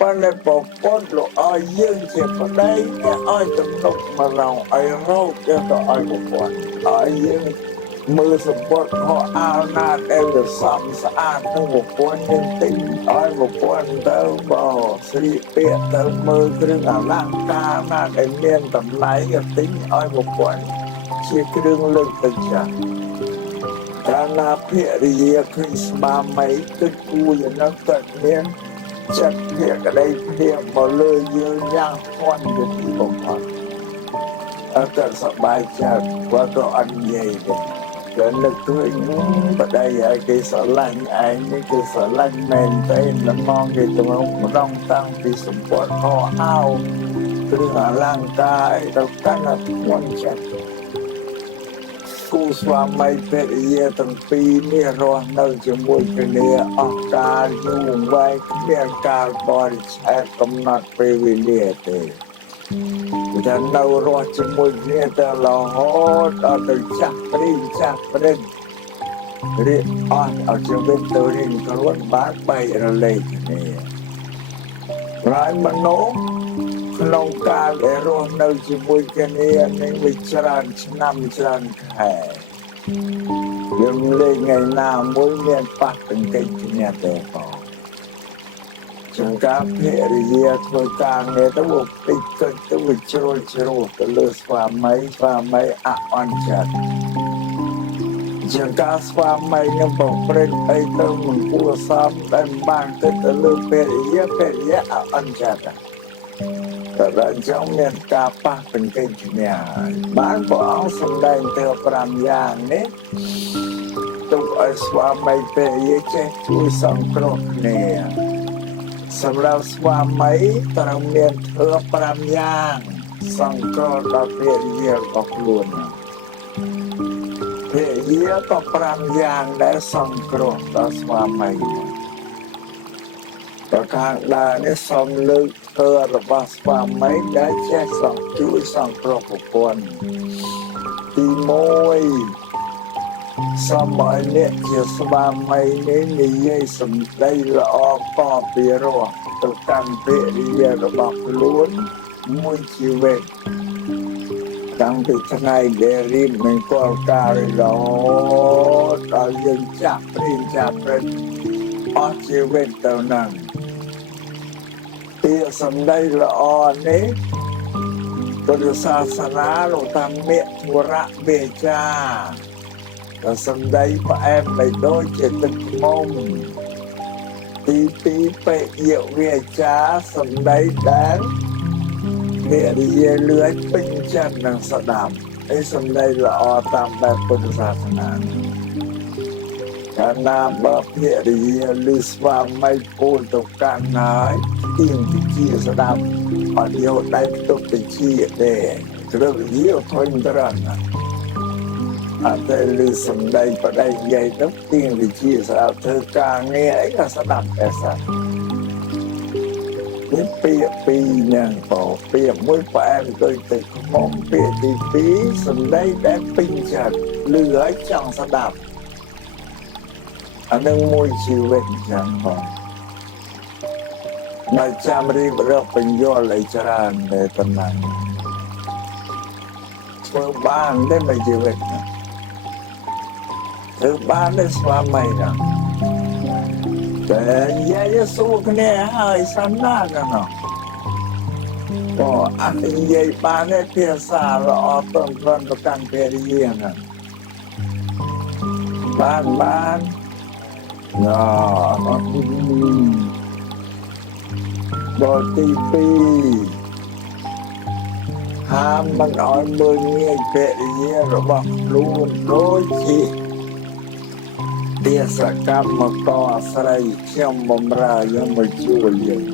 ប៉ុន្តែប្រពន្ធលោកឲ្យយើងជាប្តីអ្នកឲ្យទំនុកមករងឲ្យរោគយកទៅឲ្យប្រពន្ធឲ្យយើងមើលសម្បត្តិខោអាវណាដែលវាសមស្អាតនឹងប្រពន្ធយើងទិញឲ្យប្រពន្ធទៅបោស្លៀកពាក់ទៅមើលគ្រឿងអលង្ការណាដែលមានតម្លៃក៏ទិញឲ្យប្រពន្ធជាគ្រឿងលើកទឹកចិត្តកាលណាភរិយាឃើញស្វាមីគិតគូរយ៉ាងនោះក៏មានចិត្តភក្តីព្រាមមកលើយើងយ៉ាងធន់ជាទីបំផុតអត់ក៏សប្បាយចិត្តគាត់ក៏អត់និយាយទេក៏នឹកឃើញប្តីឲ្យគេស្រឡាញ់ឯងនេះគឺស្រឡាញ់មែនទេល្មងគេទៅម្ដងតាំងពីសម្ពត់ខោអាវគ្រឿងអលង្ការអីទៅកាន់តែធ្ងន់ចិត្តគូស្វាមីភរិយាទាំងពីរនេះរស់នៅជាមួយគ្នាអស់កាលយូរវែងគ្មានកាលបរិច្ឆេទកំណត់ពេលវេលាទេតែនៅរស់ជាមួយគ្នាទៅរហូតដល់ទៅចាស់ព្រីចាស់ព្រិនរៀបអស់ឲ្យជីវិតទៅរៀងខ្លួនបានបែករលែកគ្នាហើយមនុស្សក្នុងកាលដែលរស់នៅជាមួយគ្នានឹងវាច្រើនឆ្នាំច្រើនខែយើងលេងថ្ងៃណាមួយមានប៉ះទង្គិចគ្នាទេបងចង្ការភរិយាធ្វើការងារទៅបុពេចគិតទៅវាជ្រុលជ្រោះទៅលើស្វាមីអអន់ចិត្តចង្ការស្វាមីនឹងប្រព្រឹត្តអីទៅមិនគួរសមដែលបានគិតទៅលើភរិយាអអន់ចិត្តតែដល់ចង់មានការប៉ះទង្គិចគ្នាបានព្រះអង្គសម្ដែងទៅ5យ៉ាងនេះទុកឲ្យស្វាមីភរិយាចេះជួយសង្គ្រោះគ្នាសម្រាប់ស្វាមីត្រូវមានធ្វើ5យ៉ាងសង្គ្រោះដល់ភរិយារបស់ខ្លួនភរិយាក៏5យ៉ាងដែលសង្គ្រោះដល់ស្វាមីប្រការដែលនេះសូមលើកធ្វើរបស់ស្វាមីដែលចេះជួយសង្គ្រោះប្រពន្ធទី1សូមឲ្យអ្នកជាស្វាមីនេះនិយាយសម្ដីល្អកពីរោះទៅកាន់ភរិយារបស់ខ្លួនមួយជីវិតតាំងពីថ្ងៃដែលរៀបមង្គលការរហូតដល់យើងចាស់ព្រិនអស់ជីវិតទៅនឹងពាក្យសម្ដីល្អនេះពុទ្ធសាសនាលោកថាមេធុរៈវេចាក៏សម្ដីផ្អែមបីដូចជាទឹកខ្មុំទី2បេយវាចាសម្ដីដែលភរិយាលឿនពេញចិត្តនឹងស្ដាប់ឯសម្ដីល្អតាមបែបពុទ្ធសាសនាកាលណាបើភរិយាលឺស្វាមីពោលទៅកាន់ហើយទៀងវិជាស្ដាប់អត់យកដៃផ្ទុកវិជាទេគ្រឿងយាធុញត្រង់អត់តែលឺសម្ដីប្តីនិយាយទៅទៀងវិជាស្ដាប់ធ្វើការងារអីក៏ស្ដាប់តែសោះនេះពាក្យពីរហ្នឹងបងពាក្យមួយផ្អែមដូចទឹកខ្មុំពាក្យទី2សម្ដីដែលពេញចិត្តលឺឲ្យចង់ស្ដាប់អានឹងមួយជីវិតចឹងផងបើចាំរៀបរាប់បញ្យល់ឲ្យច្រើនតែប៉ុណ្ណឹងធ្វើបានទេមួយជីវិតធ្វើបានទេស្វាមីណាតែយាយសួរគ្នាហើយសំណាកណោះក៏អត់និយាយបានទេភាសាល្អប្រំប្រំទៅកាន់ភរិយាណាបានដល់ទី2ហាមមិនឲ្យមើលងាយភរិយារបស់ខ្លួនដូចជាទេសកម្មករស្រីខ្ញុំបំរើយើងមកជួលយើង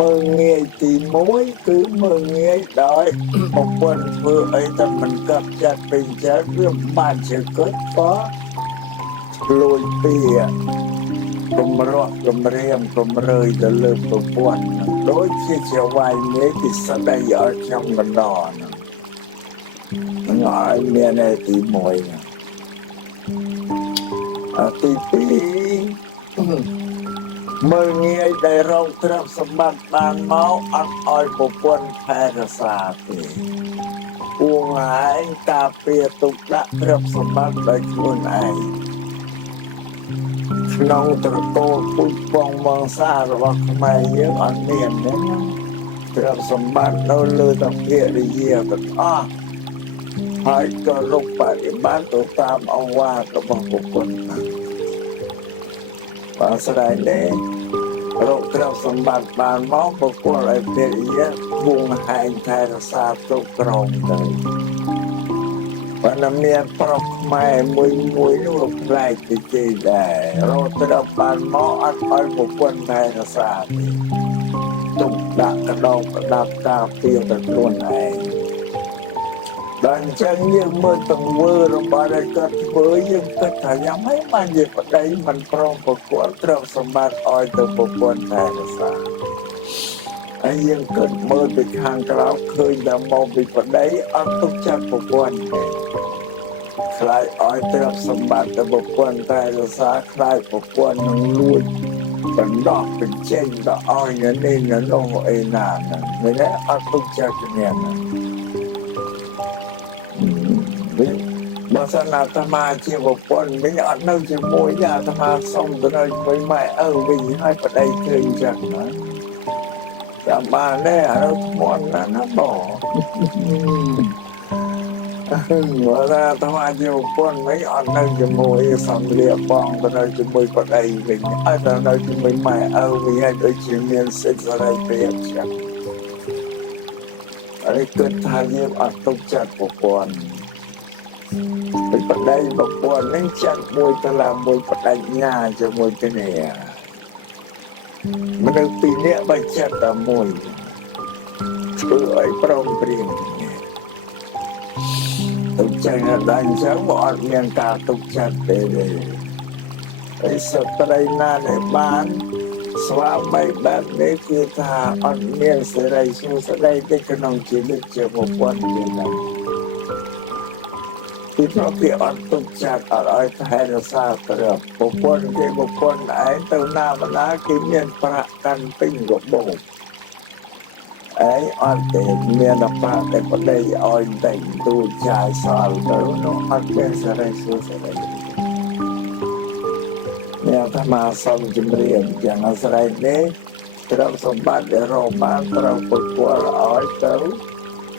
មើលងាយទី1គឺមើលងាយដោយប្រពន្ធធ្វើអីតែមិនកាប់ចិត្តពេញចិត្តវាបានជាគិតក៏លួចពីគម្រោះគម្រាមគម្រើយទៅលើប្រពន្ធដូចជាវាយងាយពីស្ដីឲ្យខ្ញុំកណ្ដោហ្នឹងឲ្យមានទី1ទី2 មើលងាយដែលរកទ្រព្យសម្បត្តិបានមកអត់ឲ្យប្រពន្ធថែរក្សាទេពួកឯងការពារទុកដាក់ទ្រព្យសម្បត្តិដោយខ្លួនឯងក្នុងត្រកូលពុទ្ធពងវង្សារបស់ខ្មែរយើងអត់មានទេណាទ្រព្យសម្បត្តិនៅលើតែភារយាទាំងអស់ហើយក៏លុបបដិបត្តិទៅតាមអង្វាទរបស់ប្រពន្ធបើស្ដាយទេរកទ្រព្យសម្បត្តិបានមកបុគ្គលឲ្យភារយាវងហែងថែរក្សាទុកក្រមទៅប៉ុន្តែមានប្រុសខ្មែរមួយនោះផ្លែកទៅគេដែររកទ្រព្យបានមកអត់ឲ្យប្រពន្ធថែរក្សាទេទុកដាក់កដោប្រដាប់ការពារតែខ្លួនឯងដល់អញ្ចឹងយើងមើលទង្វើរបស់ដែលគាត់ធ្វើយើងគិតថាយ៉ាងម៉េចបានជាប្តីមិនព្រមប្រគល់ទ្រព្យសម្បត្តិឲ្យទៅប្រពន្ធថែរក្សាហើយយើងគិតមើលពីខាងក្រៅឃើញតែមកពីប្តីអត់ទុកចិត្តប្រពន្ធទេខ្លាចឲ្យទ្រព្យសម្បត្តិទៅប្រពន្ធថែរក្សាខ្លាចប្រពន្ធនឹងលួចបណ្ដោះបញ្ចេញទៅឲ្យនេះនោះអីណាហ្នឹងមិនទេអត់ទុកចិត្តគ្នាណាបើសិនអាត្មាជាប្រពន្ធវិញអត់នៅជាមួយអាត្មាសុំទៅនៅជាមួយម៉ែឪវិញឲ្យប្តីឃើញចឹងណាចាំបានទេអានោះធ្ងន់ណាស់ណាបងបើអាត្មាជាប្រពន្ធវិញអត់នៅជាមួយសំលៀកបងទៅនៅជាមួយប្តីវិញឲ្យទៅនៅជាមួយម៉ែឪវិញឲ្យដូចជាមានសិទ្ធិសេរីភាពចឹងហើយគិតថាយើងអត់ទុកចិត្តប្រពន្ធពីប្តីប្រពន្ធនឹងចាត់មួយទៅឡាមួយបដិញ្ញាជាមួយគ្នាមនុស្សពីរនាក់បើចាត់តែមួយធ្វើឲ្យព្រមព្រៀងគ្នាទុកចិត្តដល់អញ្ចឹងបើអត់មានការទុកចិត្តទេហើយស្ត្រីណាដែលបានស្វាមីបែបនេះគឺថាអត់មានសេរីសួស្តីទេក្នុងជីវិតជាប្រពន្ធទេណាពីព្រោះគេអត់ទុកចិត្តអត់ឲ្យថែរក្សាត្រឹមប្រពន្ធគេប្រពន្ធឯងទៅណាបណ្ដាគេមានប្រាក់កាន់ពេញរបបឯងអត់ទេមានតែប្រាក់តែប្តីឲ្យតែទូចាយសល់ទៅនោះអត់មានសេរីសួស្តីអ្នកអាត្មាសូមជម្រាបយ៉ាងអាស្រ័យនេះទ្រព្យសម្បត្តិដែលរកបានត្រូវប្រគល់ឲ្យទៅ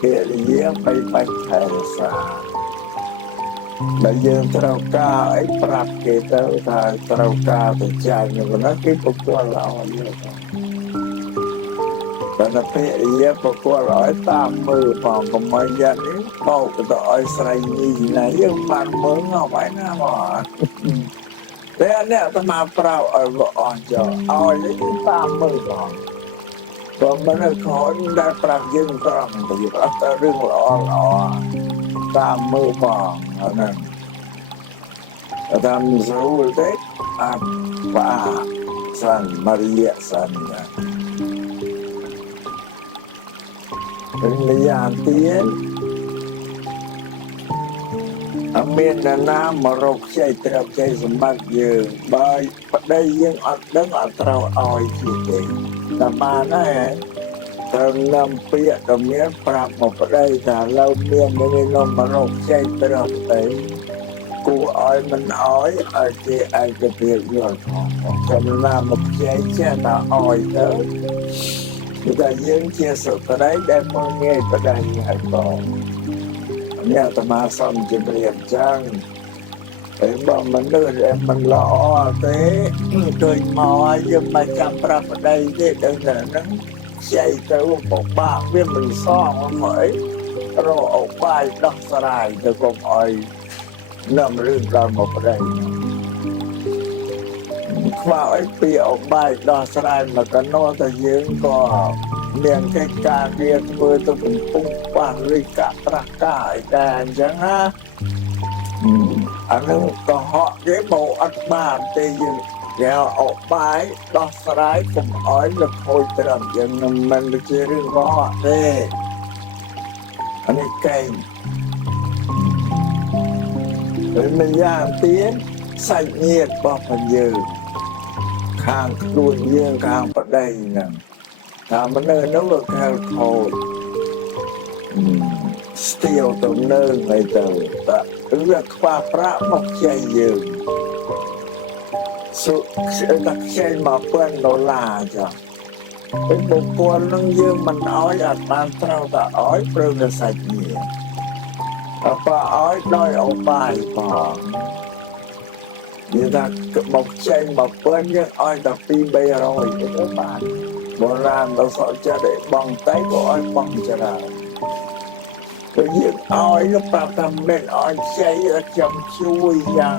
ភារយាបីបាច់ថែរក្សាដែលយើងត្រូវការអីប្រាប់គេទៅថាត្រូវការទៅចាយនៅនោះគេប្រគល់ឲ្យយើងតែពេលយាប្រគល់ឲ្យតាមមើលផងកុំឲ្យយ៉ាងនេះបោកទៅឲ្យស្រីញីណាយើងបានមើលមកហើយណាមកតែអ្នកអាត្មាប្រាប់ឲ្យលោកអស់ចោលឲ្យយើងតាមមើលផងក៏មិនខនដែលប្រាប់យើងក្រំទៅប្រាប់តែរឿងល្អតាមមើលផងអាហ្នឹងតាមស្រួលទេអាបាសានម៉ារីយ៉ាសានណាเป็นระยะទៀតអមានណាមករកចៃត្រឹមចៃសម្បត្តិយើងបើប្តីយើងអត់ដឹងអត់ត្រូវឲ្យជាទេតែបានហើយត្រូវនាំពាក្យទៅមានប្រាប់មកប្តីថាលើមាននេះនោះមករកចៃត្រឹមទៅគូឲ្យមិនឲ្យគេឯកភាពយល់ផងចំណាមកចៃចេះតែឲ្យទៅគឺថាយើងជាស្ត្រីដែលមកងាយប្តីហើយបងអ្នកអាត្មាសូមជម្រាបចឹងហើយបើមនុស្សដែលមិនល្អទេដូចមកហើយយើងមិនចាំប្រាប់ប្តីទេដឹងតែហ្នឹងខ្ចីទៅបបាក់វាមិនសងមកអីរកអបាយដោះស្រាយទៅកុំឲ្យនាំរឿងដល់មកប្តីខ្វះអីពីអបាយដោះស្រាយមកកណោតែយើងក៏មានកិច្ចការងារធ្វើទៅកំពុងប៉ះរិះកាក់ត្រាស់កាយដែរអញ្ចឹងណាអានឹងកុហកគេមកអត់បានទេយើងគេអបាយដោះស្រាយកុំឲ្យលខូចត្រឹមយើងមិនជារឿងកុហកទេអានេះកែងហើយម្យ៉ាងទៀតសាច់ញាតិរបស់យើង ข้างខ្លួនយើងខាងប្តីហ្នឹងថាមនុស្សនោះវាខែលខូចស្ទាវទៅនៅអីទៅតែវាខ្វះប្រាក់មកខ្ចីយើងសុខតែខ្ចី$1000ចាពេលបុគ្គលនឹងយើងមិនអោយអត់បានត្រូវតែអោយព្រមនឹងសាច់ញាតិបើអោយដោយឧបាយផងនិយាយថាមកខ្ចី1000យើងអោយតែ200-300ទៅបានបុរាណទៅសក់ចិត្តឲ្យបងតែក៏អោយបងច្រើនក៏យើងអោយទៅប្រាប់ថាមិនអោយខ្ចីខ្ញុំជួយយ៉ាង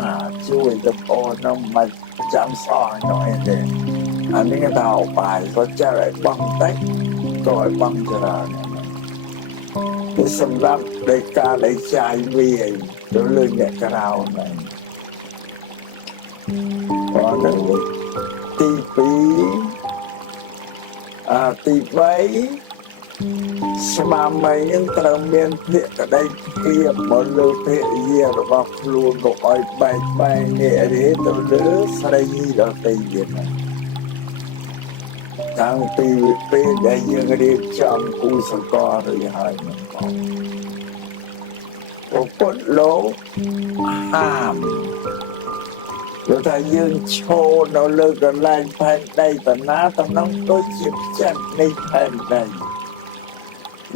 ជួយទៅអូននោះមិនចាំសោះនោះឯទេអានេះគេថាឧបាយក៏ចិត្តឲ្យបងតែក៏ឲ្យបងច្រើនគឺសម្រាប់នៃការដែលចាយវាទៅលើអ្នកក្រៅហ្នឹងក៏នឹងទី2ទី3ស្មារតីនឹងត្រូវមានភក្តីភាពមកលើភរិយារបស់ខ្លួនកុំឲ្យបែកនេះទេទៅលើស្រីដទៃទៀតតាំងពីពេលដែលយើងរៀបចំគូសកលរួចហើយហ្នឹងបងពុទ្ធលោកហាមព្រោះថាយើងឈរនៅលើកន្លែងផែនដីតាណាតំណងដូចជាផ្ចិតនៃផែនដី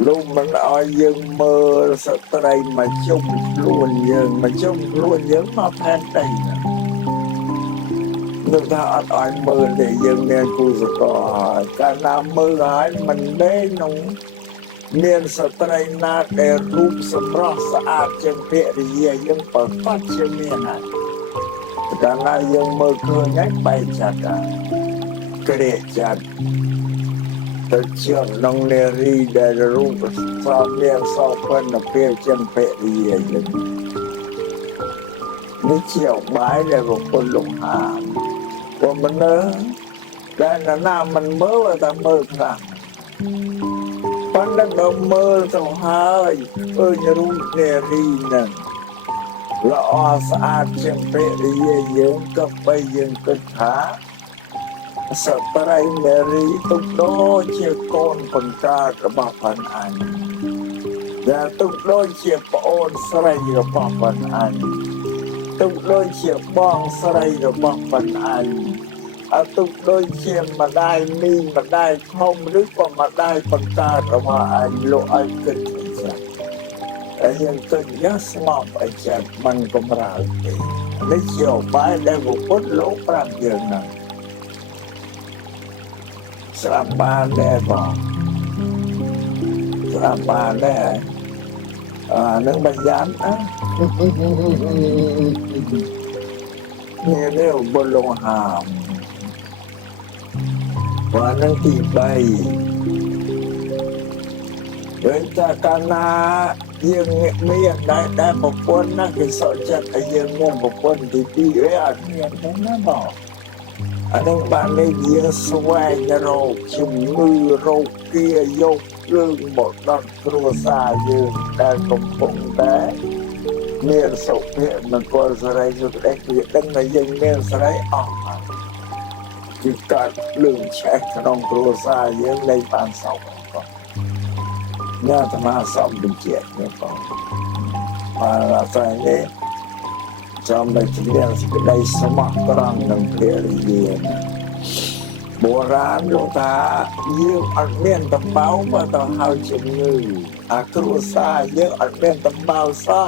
លោកមិនឲ្យយើងមើលស្ត្រីមកជុំខ្លួនយើងមកផែនដីណាលោកថាអត់ឲ្យមើលទេយើងមានគូសកលហើយកាលណាមើលហើយមិនដេញក្នុងមានស្ត្រីណាដែលរូបសម្រស់ស្អាតជាងភរិយាយើងប្រកាសជាមានហើយកាលណាយើងមើលឃើញហើយបែកចាត់ក្រេកចាត់ទៅជាប់ក្នុងនារីដែលរូបសមមានសោភ័ណភាពជាងភរិយាយើងនេះជាឧបាយដែលបុគ្គលលោកហាមព្រោះមនុស្សដែលណាមិនមើលតែមើលខ្លាំងប៉ុន្តែដល់មើលទៅហើយឃើញរូបនារីហ្នឹងល្អស្អាតជាងភរិយាយើងក៏បីយើងគិតថាស្ត្រីនារីទុកដូចជាកូនបង្កើតរបស់ផងអញដែលទុកដូចជាប្អូនស្រីរបស់ផងអញទុកដូចជាបងស្រីរបស់ផងអញអត់ទុកដូចជាម្ដាយមីងម្ដាយធំឬក៏ម្ដាយបង្កើតរបស់អញលោកឲ្យគិតចាស់ហើយយើងគិតយ៉ាងស្មោះអីចាស់មិនកំរើទេនេះជាឧបាយដែលពុទ្ធលោកប្រាប់យើងណាស្រាប់បានដែរបងស្រាប់បានដែរនឹងបញ្ញត្តិនេះបុលងហាមวันนั้นที่ไปเดินจากการนายังไม่อยากได้ปกป้นนะคือสอนจัดยังเงินปกป้นที่พี่อันนี้นะบอกอันนั้นบ้านนี้ยังสวายโรคชิมมือโรคเกียยกเรื่องหมดดันครัวซายังได้กำปงได้เมียศพเนี่ยมันก็สลายสุดแรกคือตั้งแต่ยังเมียสลายออกคือการลืมแช็คน้องครัวซายังในบ้านเสาก่อนเนี่ยธรรมะสอบเป็นเกียรติเนี่ยก่อนมาละใจนี้จำไปถึงเรื่องได้สมัครรังนังเพลียเรียนโบราณลูกตายืมอัดเมียนตะเบามาต่อหาวเชิงงือครัวซายืมอัดเมียนตะเบาซะ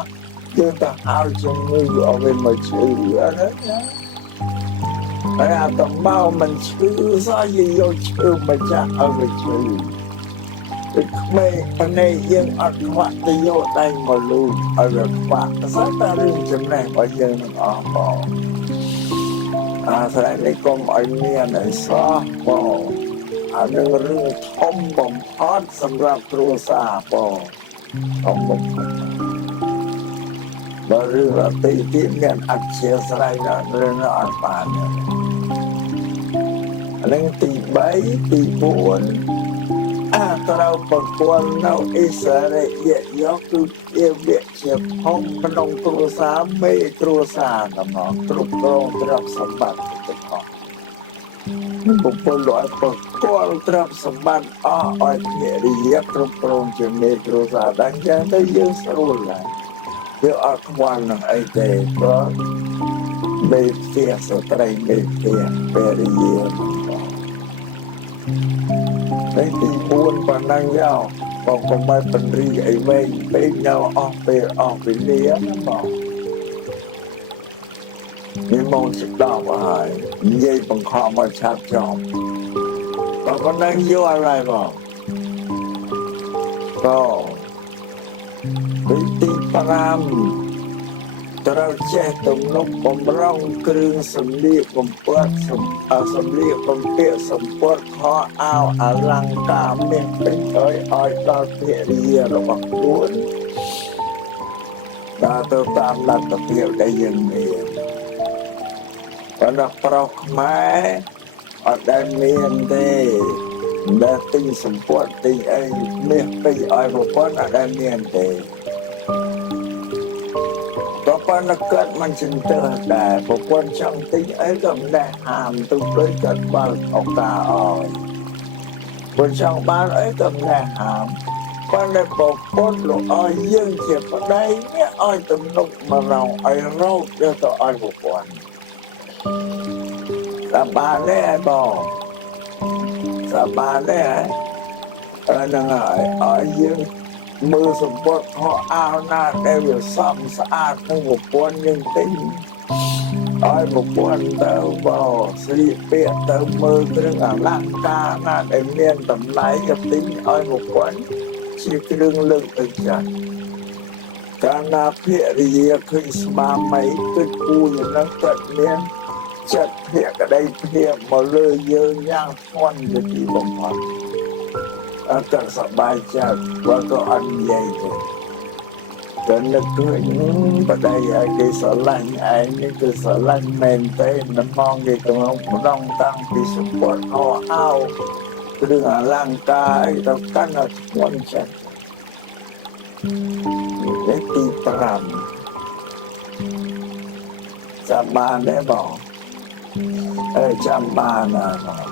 ยืมต่อหาวเชิงงือเอาไปมาชื่ออะไรเนี่ยแต่ตะเบามันชื่อซะยืมโยชื่อมาจากเอาไปชื่อไม่ปนยังอัดวัดโยได้มาลูเอาแบบว่าสัตว์เรื่องจำแนกว่ายังอ๋อแสดงในกรมไอเมียในซอปอเรื่องทอมบ่มพอดสำหรับครัวซาปอทอมบ่มพอดเรื่องตีที่เมียนอัดเชียสไลน์เรื่องอัดปานเรื่องตีใบตีบวนเราประกวดเราอิสระเยอะยกคือเอเวเชียห้องพนมครัวซาไม่ครัวซากับน้องตรุกตรงตรับสมบัติจะพอ បុគ្គលឲ្យប្រគល់ទ្រព្យសម្បត្តិអស់ឲ្យភរិយាគ្រប់គ្រងជាមេគ្រួសារដល់អញ្ចឹងទៅយើងស្រួលណាស់យើងអត់ខ្វល់នឹងអីទេព្រោះមេផ្ទះស្ត្រីមេផ្ទះភរិយាតែទី4ប៉ុណ្ណឹងយកបងកុំឲ្យបញ្រីអីវែងពេកនៅអស់ពេលអស់វេលាណាបងមានមកស្ដាប់ហើយនិយាយបង្ខំមកឆាប់ចប់បងប៉ុណ្ណឹងយកអ្វីបងក៏វិធី5ត្រូវចេះទំនុកបំរុងគ្រឿងសម្លៀកបំពាក់សម្លៀកបំពាក់សម្ពត់ខោអាវអលង្ការមានពេញឲ្យដល់ភរិយារបស់ខ្លួនដល់ទៅតាមលទ្ធភាពដែលយើងមានប៉ុន្តែប្រុសខ្មែរអត់ដែលមានទេដែលទិញសម្ពត់ទិញអីមាសពេញឲ្យប្រពន្ធអត់ដែលមានទេក៏ប៉ុន្តែគាត់មិនចិនទៅដែរប្រពន្ធចង់ទិញអីក៏មិនដែរហាមទុកដូចគាត់បើកឱកាសឲ្យប្រចង់បានអីក៏មិនដែរហាមប៉ុន្តែប្រពន្ធលោកឲ្យយើងជាប្តីនេះឲ្យទំនុកម្រងឲ្យរោគយកទៅឲ្យប្រពន្ធតែបានទេឯបងតែបានទេហ្នឹងហើយឲ្យយើងមើលសម្បត្តិខោអាវណាដែលវាសមស្អាតនឹងប្រពន្ធយើងទិញឲ្យប្រពន្ធទៅបោស្លៀកពាក់ទៅមើលគ្រឿងអលង្ការណាដែលមានតម្លៃក៏ទិញឲ្យប្រពន្ធជាគ្រឿងលើកទឹកចិត្តកាលណាភរិយាឃើញស្មាមីគិតគូរយ៉ាងហ្នឹងគាត់មានចិត្តភក្តីភាពមកលើយើងយ៉ាងស្វន់ជាទីបំផុតអត់ក៏សប្បាយចិត្តព្រោះក៏អត់និយាយទេតែនឹកឃើញបដៃឲ្យគេស្រឡាញ់ឯងនេះគឺស្រឡាញ់មែនទេដំងគេកំឡុងម្ដងតាំងពីសម្ពត់ខោអាវគ្រឿងអលង្ការអីទៅកាន់អត់ស្គាល់ចិត្តនេះទី5ចាំបានទេបងចាំបានណាបង